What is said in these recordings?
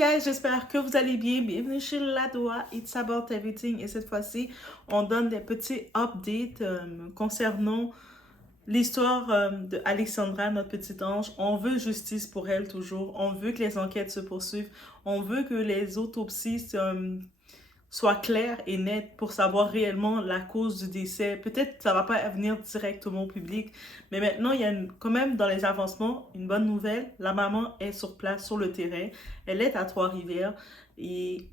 guys, j'espère que vous allez bien. Bienvenue chez Ladoa, It's About Everything. Et cette fois-ci, on donne des petits updates concernant l'histoire de Alexandra, notre petite ange. On veut justice pour elle toujours. On veut que les enquêtes se poursuivent. On veut que les autopsies soit clair et net pour savoir réellement la cause du décès. Peut-être que ça va pas venir directement au public, mais maintenant, il y a quand même dans les avancements une bonne nouvelle. La maman est sur place, sur le terrain. Elle est à Trois-Rivières et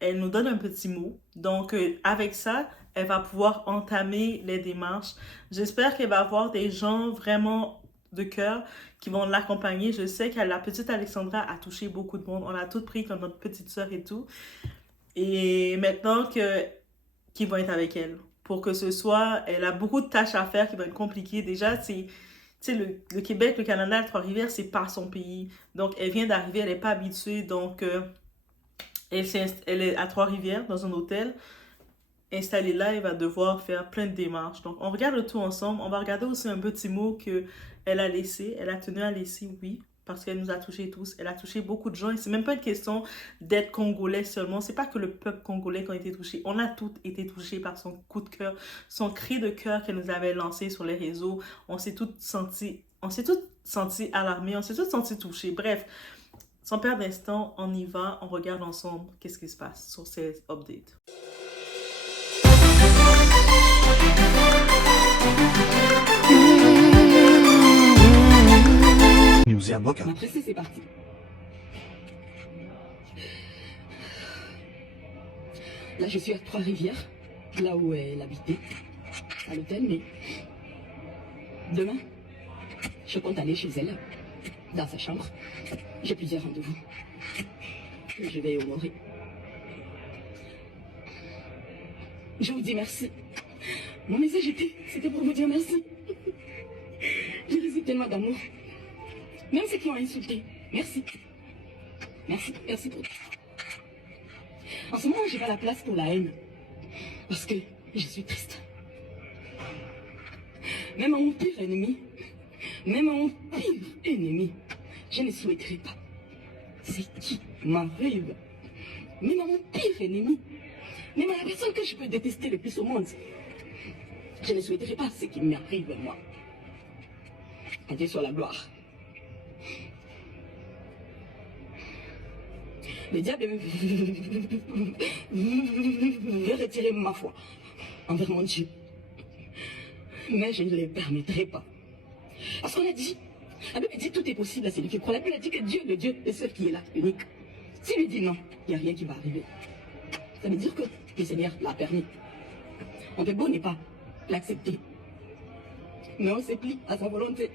elle nous donne un petit mot. Donc, avec ça, elle va pouvoir entamer les démarches. J'espère qu'elle va avoir des gens vraiment de cœur qui vont l'accompagner. Je sais que la petite Alexandra a touché beaucoup de monde. On a tout pris comme notre petite sœur et tout. Et maintenant qu'ils vont être avec elle. Pour que ce soit, elle a beaucoup de tâches à faire qui vont être compliquées. Déjà, c'est, tu sais, le Québec, le Canada, Trois-Rivières, c'est pas son pays. Donc, elle vient d'arriver, elle n'est pas habituée. Donc, elle est à Trois-Rivières, dans un hôtel. Installée là, elle va devoir faire plein de démarches. Donc, on regarde le tout ensemble. On va regarder aussi un petit mot qu'elle a laissé. Elle a tenu à laisser, oui, parce qu'elle nous a touchés tous. Elle a touché beaucoup de gens. Et c'est même pas une question d'être congolais seulement. C'est pas que le peuple congolais qui a été touché. On a tous été touchés par son coup de cœur, son cri de cœur qu'elle nous avait lancé sur les réseaux. On s'est tous sentis alarmés. On s'est tous sentis touchés. Bref, sans perdre d'instant, on y va. On regarde ensemble qu'est-ce qui se passe sur ces updates. Nous y avocat. Pressé, c'est parti. Là, je suis à Trois-Rivières, là où elle habitait, à l'hôtel, mais demain, je compte aller chez elle, dans sa chambre. J'ai plusieurs rendez-vous que je vais honorer. Je vous dis merci. Mon message c'était pour vous dire merci. J'ai reçu tellement d'amour. Même ceux qui ont insulté. Merci. Merci. Merci pour tout. En ce moment, j'ai pas la place pour la haine. Parce que je suis triste. Même à mon pire ennemi, je ne souhaiterais pas. C'est qui m'arrive. Même à mon pire ennemi, même à la personne que je peux détester le plus au monde, je ne souhaiterais pas ce qui m'arrive, moi. À Dieu soit la gloire. Le diable veut retirer ma foi envers mon Dieu. Mais je ne le permettrai pas. Parce qu'on a dit, la Bible dit tout est possible à celui qui croit. La Bible a dit que Dieu, le Dieu, est seul qui est là, unique. S'il lui dit non, il n'y a rien qui va arriver. Ça veut dire que le Seigneur l'a permis. On peut beau n'est pas l'accepter. Mais on se plie à sa volonté.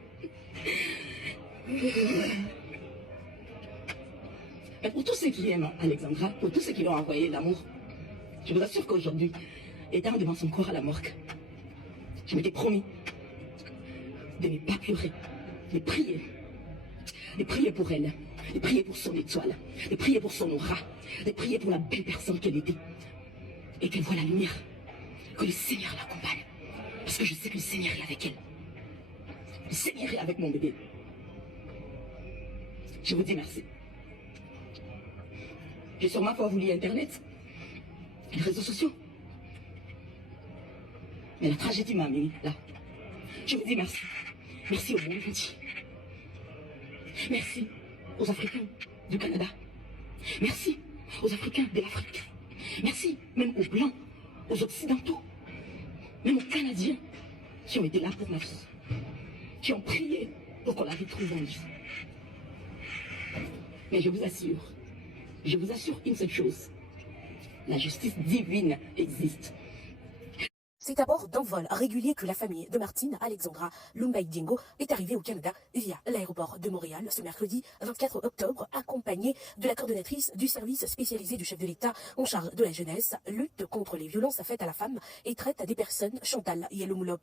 Et pour tous ceux qui aiment Alexandra, pour tous ceux qui lui ont envoyé l'amour, je vous assure qu'aujourd'hui, étant devant son corps à la morgue, je m'étais promis de ne pas pleurer, de prier pour elle, de prier pour son étoile, de prier pour son aura, de prier pour la belle personne qu'elle était, et qu'elle voit la lumière, que le Seigneur l'accompagne, parce que je sais que le Seigneur est avec elle, le Seigneur est avec mon bébé. Je vous dis merci. J'ai sûrement pas voulu Internet, les réseaux sociaux. Mais la tragédie m'a amené là. Je vous dis merci. Merci au monde entier. Merci aux Africains du Canada. Merci aux Africains de l'Afrique. Merci même aux Blancs, aux Occidentaux, même aux Canadiens qui ont été là pour ma vie, qui ont prié pour qu'on la retrouve en vie. Mais je vous assure une seule chose, la justice divine existe. C'est à bord d'un vol régulier que la famille de Martine Alexandra Lumbai Dingo est arrivée au Canada via l'aéroport de Montréal ce mercredi 24 octobre, accompagnée de la coordonnatrice du service spécialisé du chef de l'État en charge de la jeunesse, lutte contre les violences faites à la femme et traite des personnes, Chantal Yelloumlop.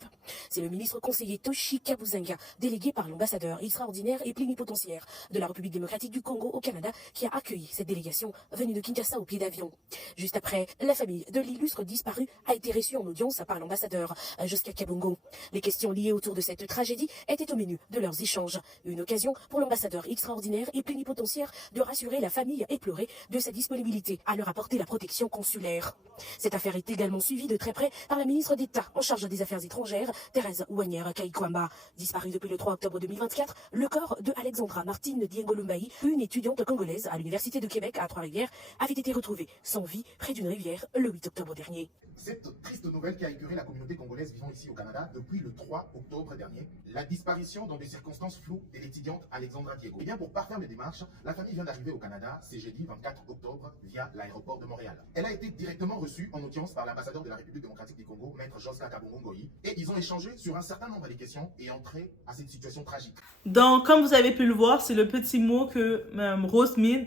C'est le ministre conseiller Toshi Kabuzenga, délégué par l'ambassadeur extraordinaire et plénipotentiaire de la République démocratique du Congo au Canada, qui a accueilli cette délégation venue de Kinshasa au pied d'avion. Juste après, la famille de l'illustre disparu a été reçue en audience par l'ambassadeur Josca Kabongo. Les questions liées autour de cette tragédie étaient au menu de leurs échanges. Une occasion pour l'ambassadeur extraordinaire et plénipotentiaire de rassurer la famille éplorée de sa disponibilité à leur apporter la protection consulaire. Cette affaire est également suivie de très près par la ministre d'État en charge des Affaires étrangères, Thérèse Ouanière-Kaikwamba. Disparue depuis le 3 octobre 2024, le corps de Alexandra Martine Diengo Lumbaï, une étudiante congolaise à l'Université de Québec à Trois-Rivières, avait été retrouvée sans vie près d'une rivière le 8 octobre dernier. Cette triste nouvelle qui a écœuré la communauté congolaise vivant ici au Canada depuis le 3 octobre dernier, la disparition dans des circonstances floues de l'étudiante Alexandra Diego. Et bien pour parfaire les démarches, la famille vient d'arriver au Canada ce jeudi 24 octobre via l'aéroport de Montréal. Elle a été directement reçue en audience par l'ambassadeur de la République démocratique du Congo, maître Josca Kabongo Ngoyi, et ils ont échangé sur un certain nombre de questions et entré à cette situation tragique. Donc, comme vous avez pu le voir, c'est le petit mot que Rosemine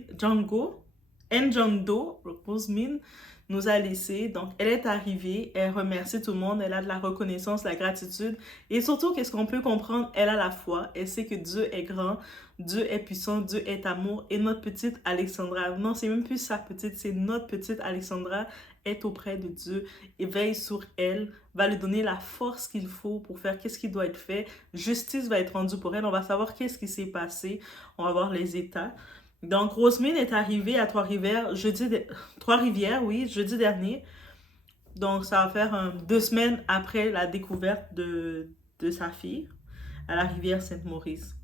Njondo, Rosemine, nous a laissé. Donc, elle est arrivée, elle remercie tout le monde, elle a de la reconnaissance, de la gratitude. Et surtout, qu'est-ce qu'on peut comprendre? Elle a la foi, elle sait que Dieu est grand, Dieu est puissant, Dieu est amour. Et notre petite Alexandra, non, c'est même plus sa petite, c'est notre petite Alexandra, est auprès de Dieu et veille sur elle, va lui donner la force qu'il faut pour faire qu'est-ce qui doit être fait. Justice va être rendue pour elle, on va savoir qu'est-ce qui s'est passé, on va voir les états. Donc, Rosemine est arrivée à Trois-Rivières, jeudi dernier. Donc, ça va faire 2 semaines après la découverte de sa fille à la rivière Sainte-Maurice.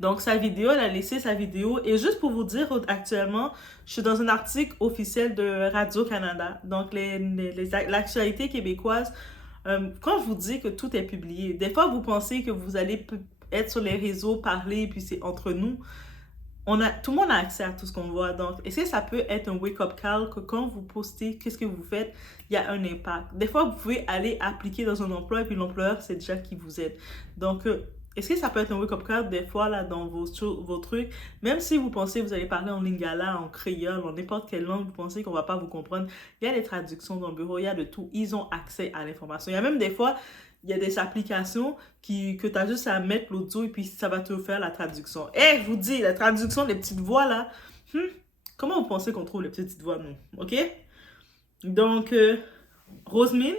Donc, sa vidéo, elle a laissé sa vidéo. Et juste pour vous dire, actuellement, je suis dans un article officiel de Radio-Canada. Donc, l'actualité québécoise, quand je vous dis que tout est publié, des fois, vous pensez que vous allez être sur les réseaux, parler, et puis c'est entre nous. Tout le monde a accès à tout ce qu'on voit. Donc, est-ce que ça peut être un wake-up call que quand vous postez, qu'est-ce que vous faites, il y a un impact. Des fois, vous pouvez aller appliquer dans un emploi et puis l'employeur, c'est déjà qui vous aide. Donc, est-ce que ça peut être un wake-up call des fois là dans vos trucs, même si vous pensez que vous allez parler en lingala, en créole, en n'importe quelle langue, vous pensez qu'on va pas vous comprendre, il y a des traductions dans le bureau, il y a de tout, ils ont accès à l'information. Il y a même des fois, il y a des applications que tu as juste à mettre l'audio et puis ça va te faire la traduction. Je vous dis, la traduction, les petites voix là, comment vous pensez qu'on trouve les petites voix, nous? OK? Donc, Rosemine,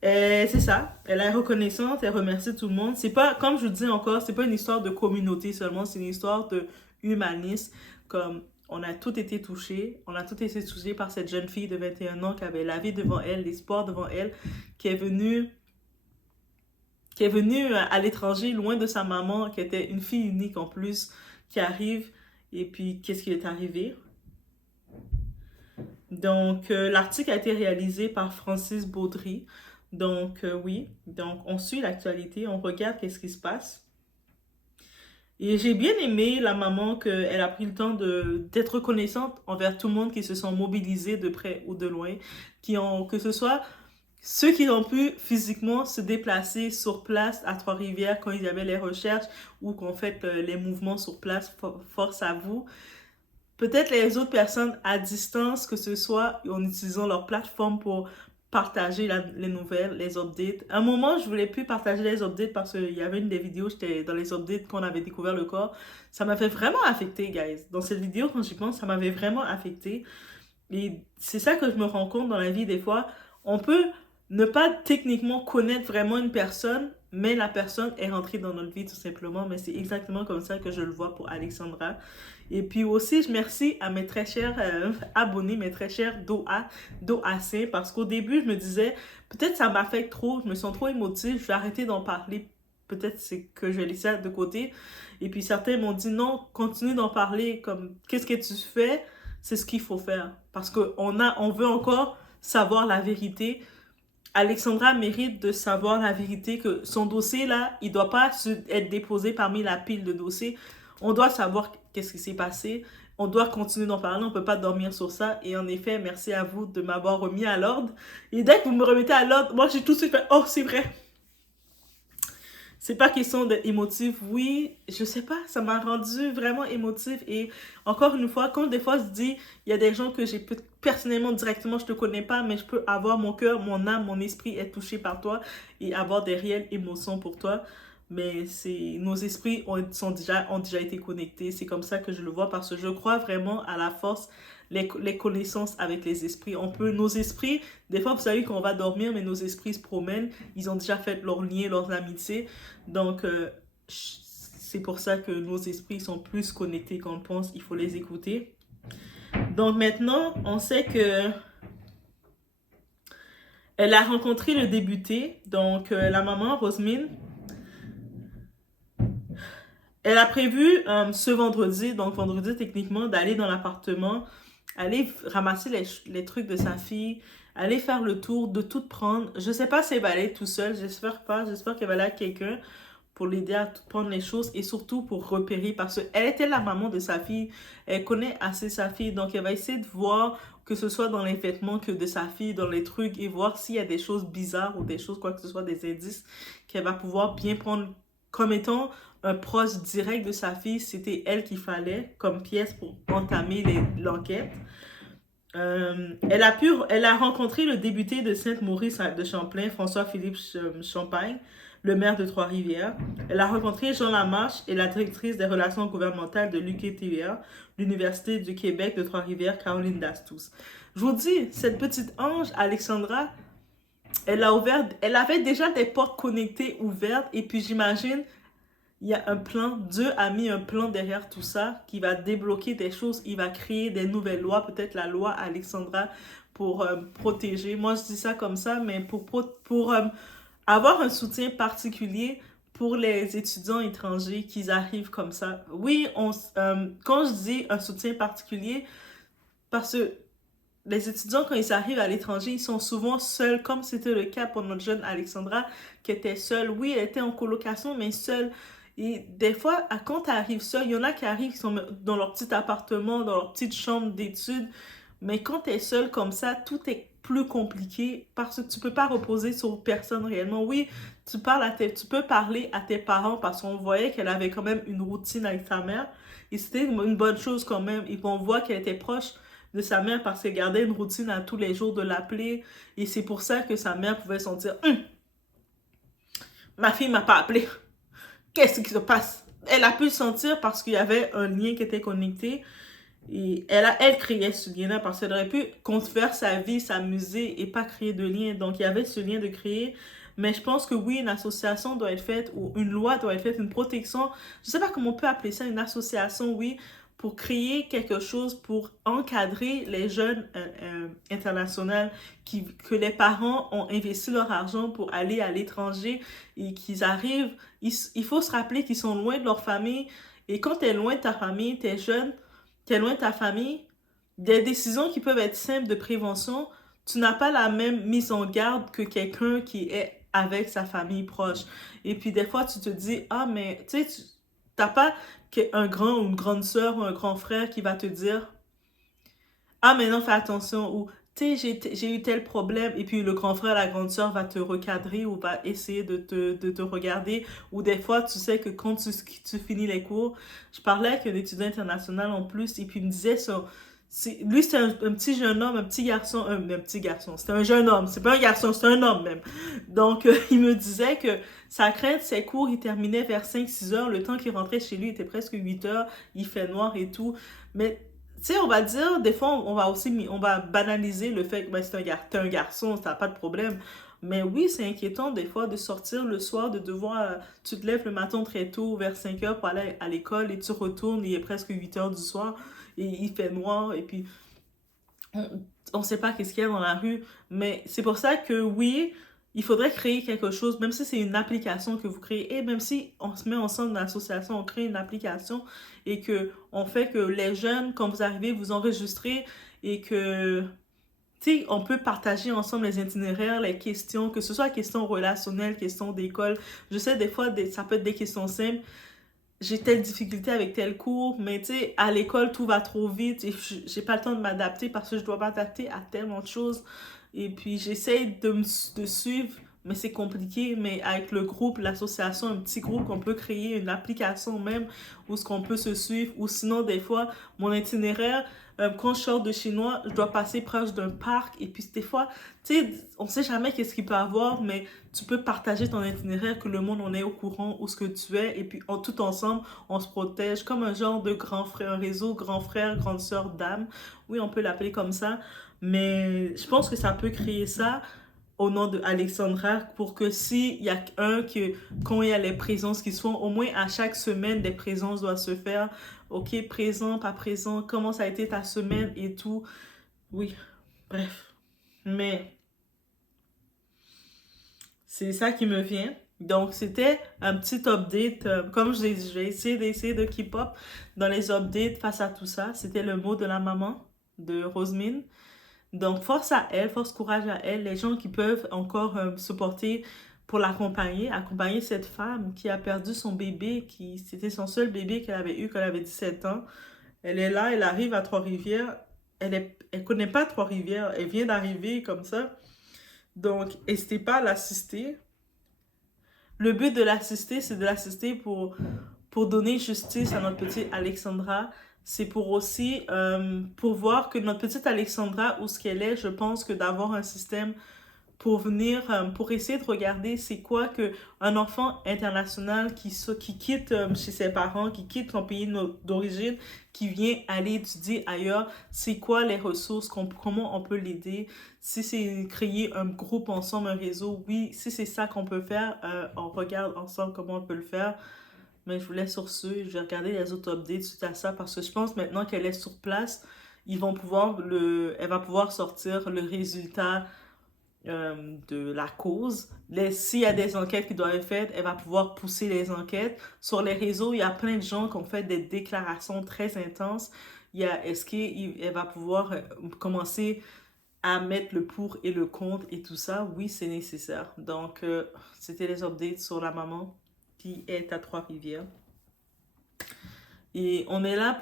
c'est ça, elle est reconnaissante, elle remercie tout le monde. C'est pas, comme je vous dis encore, c'est pas une histoire de communauté seulement, c'est une histoire de humanisme. Comme on a tous été touchés, par cette jeune fille de 21 ans qui avait la vie devant elle, l'espoir devant elle, qui est venue à l'étranger, loin de sa maman, qui était une fille unique en plus, qui arrive, et puis qu'est-ce qui est arrivé? Donc, l'article a été réalisé par Francis Baudry. Donc, oui, donc on suit l'actualité, on regarde qu'est-ce qui se passe. Et j'ai bien aimé la maman qu'elle a pris le temps d'être reconnaissante envers tout le monde qui se sont mobilisés de près ou de loin, que ce soit ceux qui ont pu physiquement se déplacer sur place à Trois-Rivières quand il y avait les recherches ou qu'on fait les mouvements sur place, force à vous. Peut-être les autres personnes à distance, que ce soit en utilisant leur plateforme pour partager les nouvelles, les updates. À un moment, je voulais plus partager les updates parce qu'il y avait une des vidéos, j'étais dans les updates quand on avait découvert le corps. Ça m'avait vraiment affecté, guys. Dans cette vidéo, quand j'y pense, ça m'avait vraiment affecté. Et c'est ça que je me rends compte dans la vie, des fois. On peut ne pas techniquement connaître vraiment une personne, mais la personne est rentrée dans notre vie tout simplement. Mais c'est exactement comme ça que je le vois pour Alexandra. Et puis aussi, je remercie à mes très chers abonnés, mes très chers Doacins, parce qu'au début, je me disais, peut-être ça m'affecte trop, je me sens trop émotive, je vais arrêter d'en parler. Peut-être c'est que je laisse ça de côté. Et puis certains m'ont dit, non, continue d'en parler, comme, qu'est-ce que tu fais? C'est ce qu'il faut faire. Parce qu'on veut encore savoir la vérité. Alexandra mérite de savoir la vérité, que son dossier là, il ne doit pas être déposé parmi la pile de dossiers. On doit savoir qu'est-ce qui s'est passé. On doit continuer d'en parler. On ne peut pas dormir sur ça. Et en effet, merci à vous de m'avoir remis à l'ordre. Et dès que vous me remettez à l'ordre, moi, j'ai tout de suite fait « Oh, c'est vrai !» C'est pas question d'être émotive. Oui, je sais pas, ça m'a rendu vraiment émotive. Et encore une fois, quand des fois je dis, il y a des gens que j'ai personnellement, directement, je te connais pas, mais je peux avoir mon cœur, mon âme, mon esprit être touché par toi et avoir des réelles émotions pour toi. mais nos esprits ont déjà été connectés. C'est comme ça que je le vois parce que je crois vraiment à la force, les connaissances avec les esprits. Nos esprits, des fois, vous savez qu'on va dormir, mais nos esprits se promènent. Ils ont déjà fait leurs liens, leurs amitiés. Donc, c'est pour ça que nos esprits sont plus connectés qu'on le pense. Il faut les écouter. Donc maintenant, on sait que elle a rencontré le débuté, donc la maman, Rosemine. Elle a prévu ce vendredi, donc vendredi techniquement, d'aller dans l'appartement, aller ramasser les trucs de sa fille, aller faire le tour, de tout prendre. Je sais pas si elle va aller tout seule, j'espère pas. J'espère qu'elle va aller avec quelqu'un pour l'aider à tout prendre les choses et surtout pour repérer parce qu'elle était la maman de sa fille. Elle connaît assez sa fille, donc elle va essayer de voir que ce soit dans les vêtements que de sa fille, dans les trucs et voir s'il y a des choses bizarres ou des choses, quoi que ce soit, des indices qu'elle va pouvoir bien prendre comme étant un proche direct de sa fille. C'était elle qu'il fallait comme pièce pour entamer l'enquête. Elle a rencontré le député de Sainte-Maurice de Champlain, François-Philippe Champagne, le maire de Trois-Rivières. Elle a rencontré Jean Lamarche et la directrice des relations gouvernementales de l'UQTR, l'Université du Québec de Trois-Rivières, Caroline Dastus. Je vous dis, cette petite ange, Alexandra, elle avait déjà des portes connectées ouvertes et puis j'imagine il y a un plan, Dieu a mis un plan derrière tout ça qui va débloquer des choses, il va créer des nouvelles lois, peut-être la loi Alexandra pour protéger. Moi, je dis ça comme ça, mais pour avoir un soutien particulier pour les étudiants étrangers qui arrivent comme ça. Oui, quand je dis un soutien particulier, parce que les étudiants, quand ils arrivent à l'étranger, ils sont souvent seuls, comme c'était le cas pour notre jeune Alexandra, qui était seule. Oui, elle était en colocation, mais seule. Et des fois, quand tu arrives seul, il y en a qui arrivent, qui sont dans leur petit appartement, dans leur petite chambre d'études. Mais quand tu es seul comme ça, tout est plus compliqué parce que tu peux pas reposer sur personne réellement. Oui, tu peux parler à tes parents parce qu'on voyait qu'elle avait quand même une routine avec sa mère. Et c'était une bonne chose quand même. Et on voit qu'elle était proche de sa mère parce qu'elle gardait une routine à tous les jours de l'appeler. Et c'est pour ça que sa mère pouvait sentir ma fille m'a pas appelé. Qu'est-ce qui se passe? Elle a pu le sentir parce qu'il y avait un lien qui était connecté. Et elle créait ce lien-là parce qu'elle aurait pu faire sa vie, s'amuser et pas créer de lien. Donc, il y avait ce lien de créer. Mais je pense que oui, une association doit être faite ou une loi doit être faite, une protection. Je sais pas comment on peut appeler ça, une association, oui, pour créer quelque chose pour encadrer les jeunes internationaux que les parents ont investi leur argent pour aller à l'étranger et qu'ils arrivent. Il faut se rappeler qu'ils sont loin de leur famille. Et quand tu es loin de ta famille, tu es jeune, tu es loin de ta famille, des décisions qui peuvent être simples de prévention, tu n'as pas la même mise en garde que quelqu'un qui est avec sa famille proche. Et puis des fois, tu te dis, ah, mais tu sais, tu n'as pas un grand ou une grande sœur ou un grand frère qui va te dire, ah, mais non, fais attention, ou tu sais, j'ai eu tel problème, et puis le grand frère, la grande sœur va te recadrer ou va essayer de te regarder, ou des fois, tu sais que quand tu finis les cours, je parlais avec un étudiant international en plus, et puis il me disait ça. Lui, c'était un petit jeune homme, un petit garçon, c'était un jeune homme, c'est pas un garçon, c'est un homme même. Donc, il me disait que sa crainte, ses cours, il terminait vers 5-6 heures, le temps qu'il rentrait chez lui était presque 8 heures, il fait noir et tout, mais tu sais, on va dire, des fois, on va banaliser le fait que ben, t'es un garçon, t'as pas de problème. Mais oui, c'est inquiétant des fois de sortir le soir, de devoir, tu te lèves le matin très tôt, vers 5 heures pour aller à l'école et tu retournes, il est presque 8 heures du soir et il fait noir et puis on sait pas qu'est-ce qu'il y a dans la rue. Mais c'est pour ça que oui, il faudrait créer quelque chose, même si c'est une application que vous créez, et même si on se met ensemble dans l'association, on crée une application et que on fait que les jeunes, quand vous arrivez, vous enregistrez et que, tu sais, on peut partager ensemble les itinéraires, les questions, que ce soit questions relationnelles, questions d'école. Je sais, des fois, ça peut être des questions simples. J'ai telle difficulté avec tel cours, mais tu sais, à l'école, tout va trop vite et j'ai pas le temps de m'adapter parce que je dois m'adapter à tellement de choses. Et puis, j'essaie de suivre mais c'est compliqué. Mais avec le groupe, l'association, un petit groupe qu'on peut créer, une application même, où ce qu'on peut se suivre. Ou sinon, des fois, mon itinéraire, quand je sors de chez moi, je dois passer proche d'un parc. Et puis, des fois, tu sais, on sait jamais qu'est-ce qu'il peut y avoir, mais tu peux partager ton itinéraire, que le monde en est au courant où ce que tu es. Et puis, tout ensemble, on se protège comme un genre de grand frère, un réseau grand frère, grande sœur d'âme. Oui, on peut l'appeler comme ça. Mais je pense que ça peut créer ça au nom de Alexandra pour que s'il y a quand il y a les présences qui se font, au moins à chaque semaine, des présences doivent se faire. Ok, présent, pas présent, comment ça a été ta semaine et tout. Oui, bref. Mais c'est ça qui me vient. Donc, c'était un petit update. Comme je l'ai dit, je vais essayer de keep up dans les updates face à tout ça. C'était le mot de la maman de Rosemine. Donc, force à elle, force courage à elle, les gens qui peuvent encore se porter pour accompagner cette femme qui a perdu son bébé, c'était son seul bébé qu'elle avait eu quand elle avait 17 ans. Elle est là, elle arrive à Trois-Rivières. Elle connaît pas Trois-Rivières, elle vient d'arriver comme ça. Donc, n'hésitez pas à l'assister. Le but de l'assister, c'est de l'assister pour donner justice à notre petite Alexandra. C'est pour aussi, pour voir que notre petite Alexandra, où ce qu'elle est, je pense que d'avoir un système pour venir, pour essayer de regarder c'est quoi qu'un enfant international qui quitte chez ses parents, qui quitte son pays d'origine, qui vient aller étudier ailleurs, c'est quoi les ressources, comment on peut l'aider, si c'est créer un groupe ensemble, un réseau, oui, si c'est ça qu'on peut faire, on regarde ensemble comment on peut le faire. Mais je vous laisse sur ce, je vais regarder les autres updates suite à ça parce que je pense maintenant qu'elle est sur place, elle va pouvoir sortir le résultat de la cause. S'il y a des enquêtes qui doivent être faites, elle va pouvoir pousser les enquêtes. Sur les réseaux, il y a plein de gens qui ont fait des déclarations très intenses. Est-ce qu'elle va pouvoir commencer à mettre le pour et le contre et tout ça? Oui, c'est nécessaire. Donc, c'était les updates sur la maman qui est à Trois-Rivières. Et on est là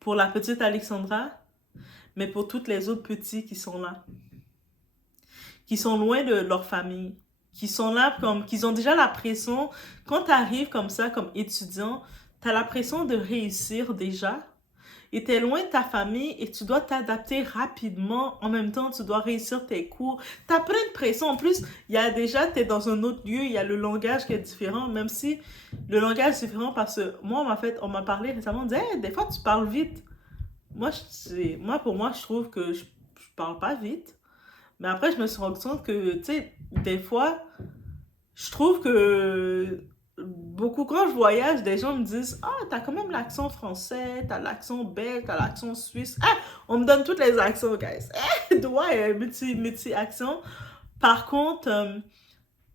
pour la petite Alexandra, mais pour toutes les autres petits qui sont là, qui sont loin de leur famille, qui sont là qui ont déjà la pression. Quand tu arrives comme ça, comme étudiant, tu as la pression de réussir déjà, et tu es loin de ta famille et tu dois t'adapter rapidement. En même temps, tu dois réussir tes cours. Tu as plein de pression. En plus, tu es dans un autre lieu, il y a le langage qui est différent, même si le langage est différent parce que moi, on m'a parlé récemment, on disait hey, des fois, tu parles vite. Pour moi, je trouve que je parle pas vite. Mais après, je me suis rendu compte que, tu sais, des fois, je trouve que quand je voyage, des gens me disent « Ah, t'as quand même l'accent français, t'as l'accent belge, t'as l'accent suisse. » Ah, on me donne tous les accents, guys. Ouais, multi-accent. Par contre,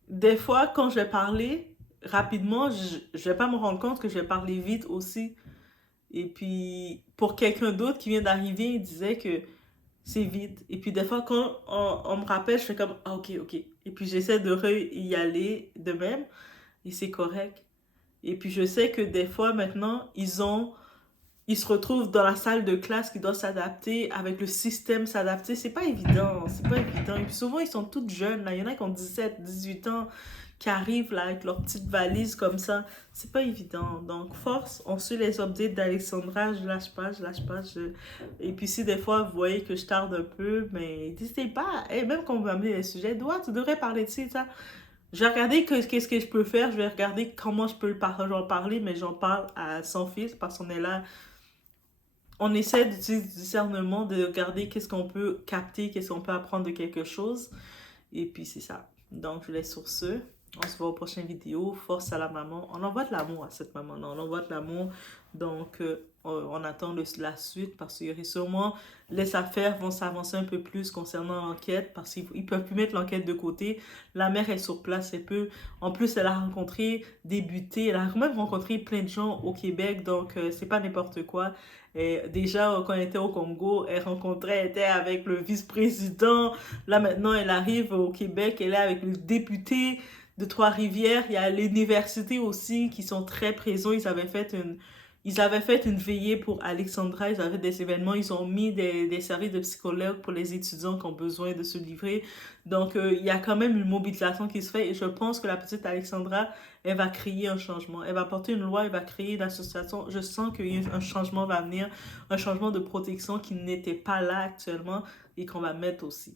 des fois, quand je vais parler rapidement, je vais pas me rendre compte que je vais parler vite aussi. Et puis, pour quelqu'un d'autre qui vient d'arriver, il disait que c'est vite. Et puis, des fois, quand on me rappelle, je fais comme, ah, ok. Et puis, j'essaie de y aller de même. Et c'est correct. Et puis, je sais que des fois, maintenant, ils se retrouvent dans la salle de classe qui doit s'adapter, avec le système s'adapter. C'est pas évident. Et puis, souvent, ils sont toutes jeunes, là. Il y en a qui ont 17, 18 ans, qui arrivent là avec leur petite valise comme ça. C'est pas évident. Donc, force, on suit les updates d'Alexandra. Je lâche pas. Et puis, si des fois, vous voyez que je tarde un peu, mais n'hésitez pas. Et même quand vous m'amenez les sujets, tu devrais parler de ça. Je vais regarder qu'est-ce que je peux faire. Je vais regarder comment je peux en parler, mais j'en parle sans filtre parce qu'on est là. On essaie d'utiliser du discernement, de regarder qu'est-ce qu'on peut capter, qu'est-ce qu'on peut apprendre de quelque chose. Et puis, c'est ça. Donc, je vous laisse sur ce. On se voit aux prochaines vidéos. Force à la maman. On envoie de l'amour à cette maman-là. On envoie de l'amour. Donc, on attend la suite parce qu'il y aurait sûrement les affaires vont s'avancer un peu plus concernant l'enquête parce qu'ils ne peuvent plus mettre l'enquête de côté. La mère est sur place. En plus, elle a rencontré des butées. Elle a même rencontré plein de gens au Québec. Donc, c'est pas n'importe quoi. Et déjà, quand elle était au Congo, elle était avec le vice-président. Là, maintenant, elle arrive au Québec. Elle est avec le député de Trois-Rivières. Il y a l'université aussi qui sont très présents. Ils avaient fait Ils avaient fait une veillée pour Alexandra, ils avaient des événements, ils ont mis des services de psychologues pour les étudiants qui ont besoin de se livrer. Donc, il y a quand même une mobilisation qui se fait et je pense que la petite Alexandra, elle va créer un changement. Elle va porter une loi, elle va créer une association. Je sens qu'un changement va venir, un changement de protection qui n'était pas là actuellement et qu'on va mettre aussi.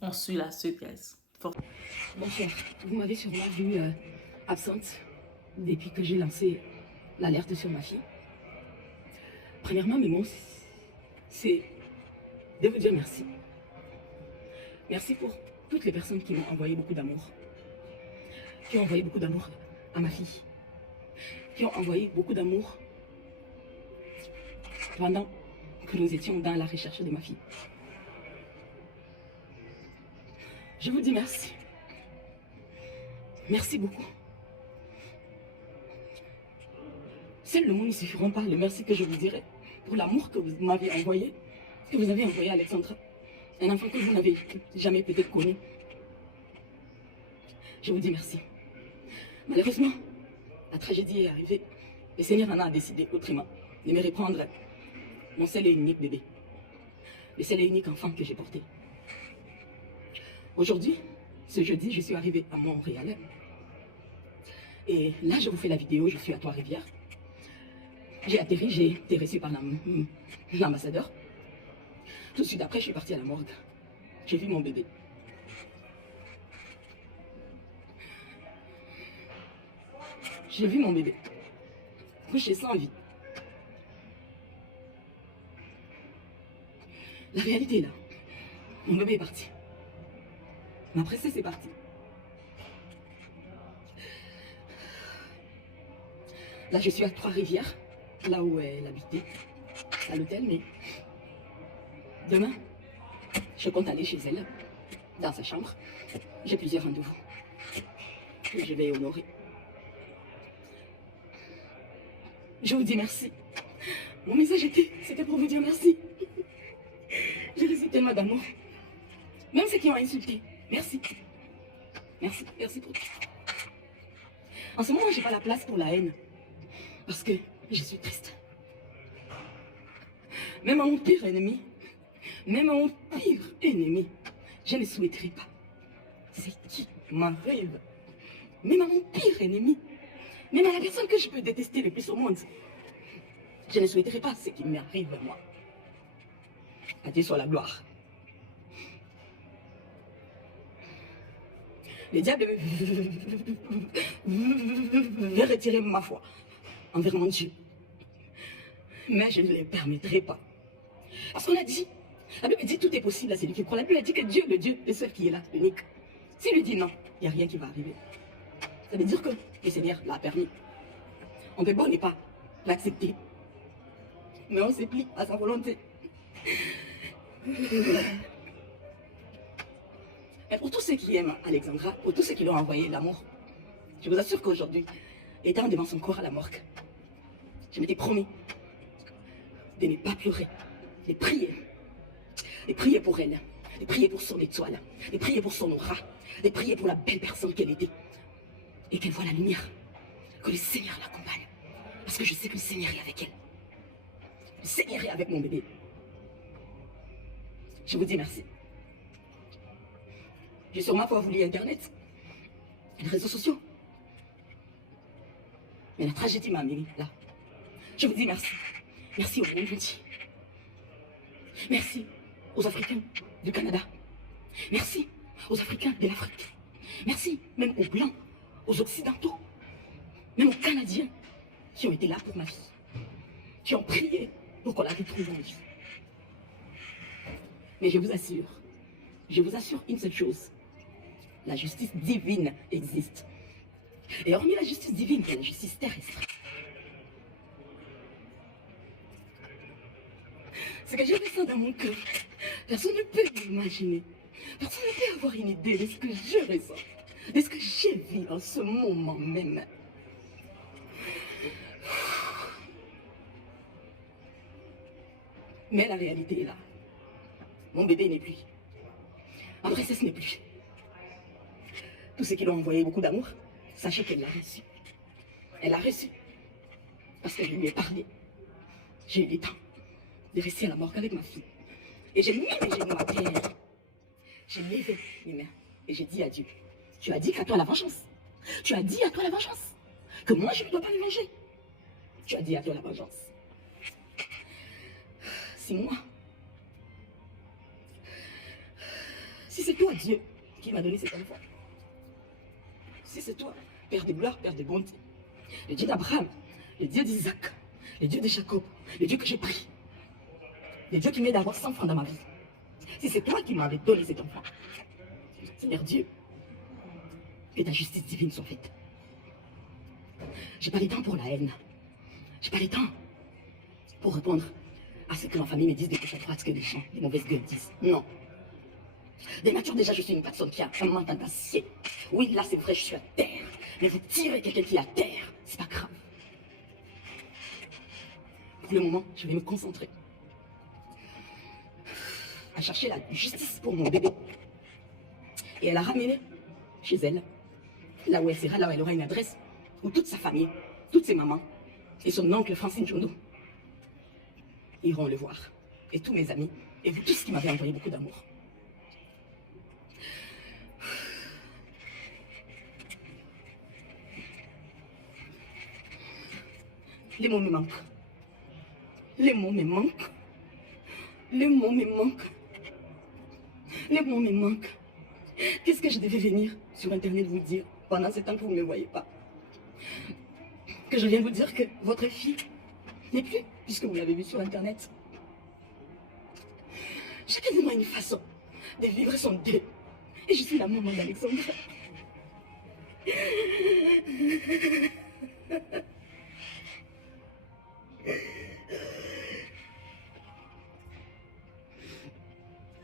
On suit la suite, guys. Bonsoir, vous m'avez sûrement vue absente depuis que j'ai lancé l'alerte sur ma fille. Premièrement, mes mots, c'est de vous dire merci. Merci pour toutes les personnes qui m'ont envoyé beaucoup d'amour. Qui ont envoyé beaucoup d'amour à ma fille. Qui ont envoyé beaucoup d'amour pendant que nous étions dans la recherche de ma fille. Je vous dis merci. Merci beaucoup. Seuls le mot ne suffiront pas, le merci que je vous dirai pour l'amour que vous m'avez envoyé, que vous avez envoyé à Alexandra, un enfant que vous n'avez jamais peut-être connu. Je vous dis merci. Malheureusement, la tragédie est arrivée. Le Seigneur en a décidé autrement de me reprendre mon seul et unique bébé, le seul et unique enfant que j'ai porté. Aujourd'hui, ce jeudi, je suis arrivée à Montréal. Et là, je vous fais la vidéo, je suis à Trois-Rivières. J'ai atterri, j'ai été reçue par l'ambassadeur. Tout de suite après, je suis partie à la morgue. J'ai vu mon bébé. J'ai vu mon bébé couché sans vie. La réalité est là. Mon bébé est parti. Ma princesse est partie. Là, je suis à Trois-Rivières, là où elle habitait, à l'hôtel, mais demain, je compte aller chez elle, dans sa chambre. J'ai plusieurs rendez-vous que je vais honorer. Je vous dis merci. Mon message c'était pour vous dire merci. J'ai reçu tellement d'amour. Même ceux qui ont insulté. Merci. Merci. Merci pour tout. En ce moment, je n'ai pas la place pour la haine. Parce que je suis triste. Même à mon pire ennemi, je ne souhaiterais pas. C'est qui m'arrive. Même à mon pire ennemi, même à la personne que je peux détester le plus au monde, je ne souhaiterais pas ce qui m'arrive à moi. À Dieu soit la gloire. Le diable veut retirer ma foi envers mon Dieu. Mais je ne le permettrai pas. Parce qu'on a dit, la Bible dit tout est possible à celui qui croit. La Bible a dit que Dieu, le Dieu, est seul qui est là, unique. S'il lui dit non, il n'y a rien qui va arriver. Ça veut dire que le Seigneur l'a permis. On peut bon ne pas l'accepter. Mais on se plie à sa volonté. Mais pour tous ceux qui aiment Alexandra, pour tous ceux qui l'ont envoyé l'amour, je vous assure qu'aujourd'hui, étant devant son corps à la morgue, je m'étais promis de ne pas pleurer, de prier. De prier pour elle, de prier pour son étoile, de prier pour son aura, de prier pour la belle personne qu'elle était. Et qu'elle voit la lumière, que le Seigneur l'accompagne. Parce que je sais que le Seigneur est avec elle. Le Seigneur est avec mon bébé. Je vous dis merci. J'ai sûrement pas voulu Internet, les réseaux sociaux. Mais la tragédie m'a amené là. Je vous dis merci. Merci au monde entier. Merci aux Africains du Canada. Merci aux Africains de l'Afrique. Merci même aux Blancs, aux Occidentaux, même aux Canadiens qui ont été là pour ma fille, qui ont prié pour qu'on la retrouve en vie. Mais je vous assure une seule chose. La justice divine existe. Et hormis la justice divine, il y a la justice terrestre. Ce que je ressens dans mon cœur, personne ne peut l'imaginer. Personne ne peut avoir une idée de ce que je ressens, de ce que j'ai vu en ce moment même. Mais la réalité est là. Mon bébé n'est plus. Ma princesse n'est plus. Tous ceux qui l'ont envoyé beaucoup d'amour, sachez qu'elle l'a reçu. Elle l'a reçu. Parce que je lui ai parlé. J'ai eu le temps de rester à la morgue avec ma fille. Et j'ai mis mes genoux à terre. J'ai levé mes mains et j'ai dit à Dieu, tu as dit qu'à toi la vengeance. Tu as dit à toi la vengeance. Que moi je ne dois pas me venger. Tu as dit à toi la vengeance. Si moi, si c'est toi Dieu qui m'a donné cet enfant, si c'est toi, Père de gloire, Père de bonté, le Dieu d'Abraham, le Dieu d'Isaac, le Dieu de Jacob, le Dieu que j'ai pris, le Dieu qui m'aide à avoir 100 francs dans ma vie, si c'est toi qui m'avais donné cet enfant, Seigneur Dieu, que ta justice divine soit faite. J'ai pas le temps pour la haine. J'ai pas le temps pour répondre à ce que ma famille me dise de gauche à droite, que les gens, les mauvaises gueules disent. Non. De nature, déjà, je suis une personne qui a un mental d'acier. Oui, là, c'est vrai, je suis à terre. Mais vous tirez quelqu'un qui est à terre, c'est pas grave. Pour le moment, je vais me concentrer à chercher la justice pour mon bébé. Et elle a ramené chez elle, là où elle sera, là où elle aura une adresse, où toute sa famille, toutes ses mamans et son oncle Francine Jondo iront le voir. Et tous mes amis, et vous tous qui m'avez envoyé beaucoup d'amour. Les mots me manquent. Les mots me manquent. Les mots me manquent. Les mots me manquent. Qu'est-ce que je devais venir sur Internet vous dire pendant ce temps que vous ne me voyez pas? Que je viens vous dire que votre fille n'est plus, puisque vous l'avez vu sur Internet. Chacun de moi a une façon de vivre son deuil. Et je suis la maman d'Alexandra.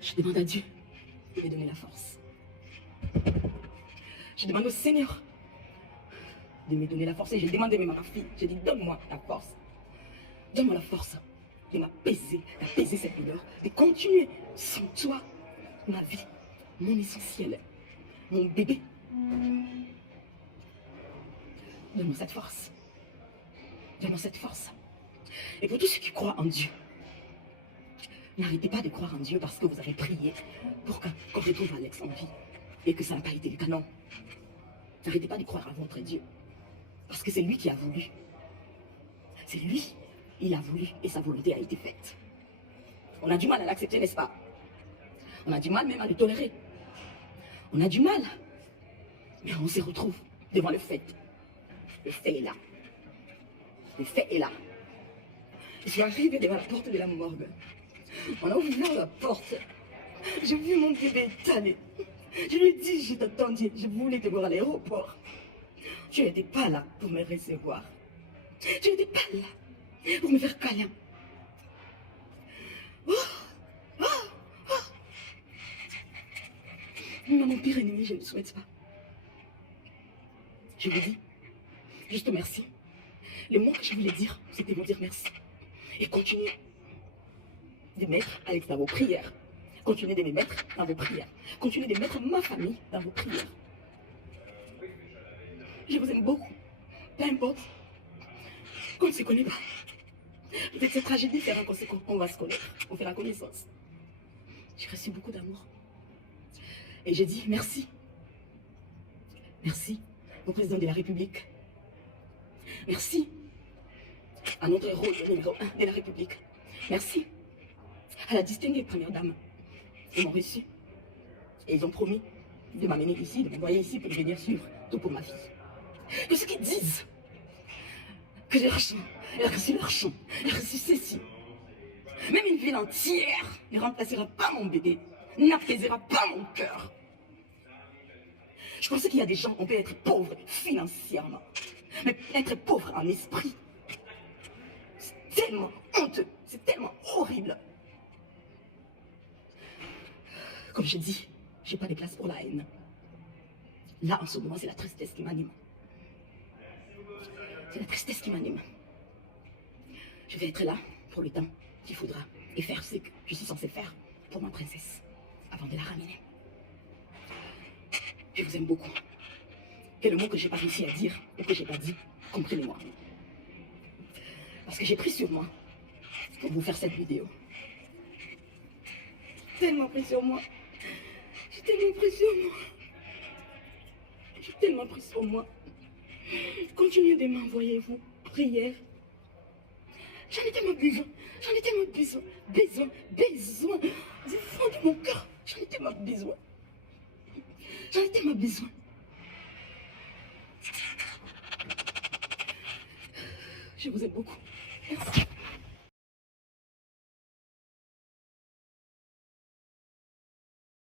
Je demande à Dieu de me donner la force. Je demande au Seigneur de me donner la force. Et je demande même à ma fille, je dis, donne-moi la force. Donne-moi la force de d'apaiser cette douleur, de continuer sans toi ma vie, mon essentiel, mon bébé. Donne-moi cette force. Donne-moi cette force. Et pour tous ceux qui croient en Dieu, n'arrêtez pas de croire en Dieu parce que vous avez prié pour qu'on retrouve Alex en vie et que ça n'a pas été le cas, non. N'arrêtez pas de croire à votre Dieu parce que c'est lui qui a voulu. C'est lui, il a voulu et sa volonté a été faite. On a du mal à l'accepter, n'est-ce pas? On a du mal même à le tolérer. On a du mal. Mais on se retrouve devant le fait. Le fait est là. Le fait est là. Je suis arrivée devant la porte de la morgue. On a ouvert la porte. J'ai vu mon bébé étalé. Je lui ai dit, je t'attendais, je voulais te voir à l'aéroport. Tu n'étais pas là pour me recevoir. Tu n'étais pas là pour me faire câlin. Oh, oh, oh. Mais mon pire ennemi, je ne le souhaite pas. Je vous dis, juste merci. Le mot que je voulais dire, c'était vous dire merci. Et continuez de mettre Alex dans vos prières. Continuez de me mettre dans vos prières. Continuez de mettre ma famille dans vos prières. Je vous aime beaucoup. Peu importe qu'on ne se connaît pas. Peut-être cette tragédie fera qu'on va se connaître. On fait la connaissance. J'ai reçu beaucoup d'amour. Et j'ai dit merci. Merci au président de la République. Merci à notre héros numéro 1 de la République. Merci à la distinguée première dame. Ils m'ont reçu. Et ils ont promis de m'amener ici, de m'envoyer ici pour venir suivre tout pour ma fille. Que ceux qui disent que j'ai reçu l'argent, j'ai reçu ceci. Même une ville entière ne remplacera pas mon bébé, n'apaisera pas mon cœur. Je pensais qu'il y a des gens, on peut être pauvre financièrement, mais être pauvre en esprit, c'est tellement honteux, c'est tellement horrible. Comme je dis, je n'ai pas de place pour la haine. Là, en ce moment, c'est la tristesse qui m'anime. C'est la tristesse qui m'anime. Je vais être là pour le temps qu'il faudra et faire ce que je suis censée faire pour ma princesse avant de la ramener. Je vous aime beaucoup. Que le mot que je n'ai pas réussi à dire ou que je n'ai pas dit, comprenez-moi. Parce que j'ai pris sur moi pour vous faire cette vidéo. J'ai tellement pris sur moi. J'ai tellement pris sur moi. J'ai tellement pris sur moi. Continuez de m'envoyer vos prières. J'en ai tellement besoin. J'en ai tellement besoin. Besoin. Du fond de mon cœur. J'en ai tellement besoin. J'en ai tellement besoin. Je vous aime beaucoup. Merci.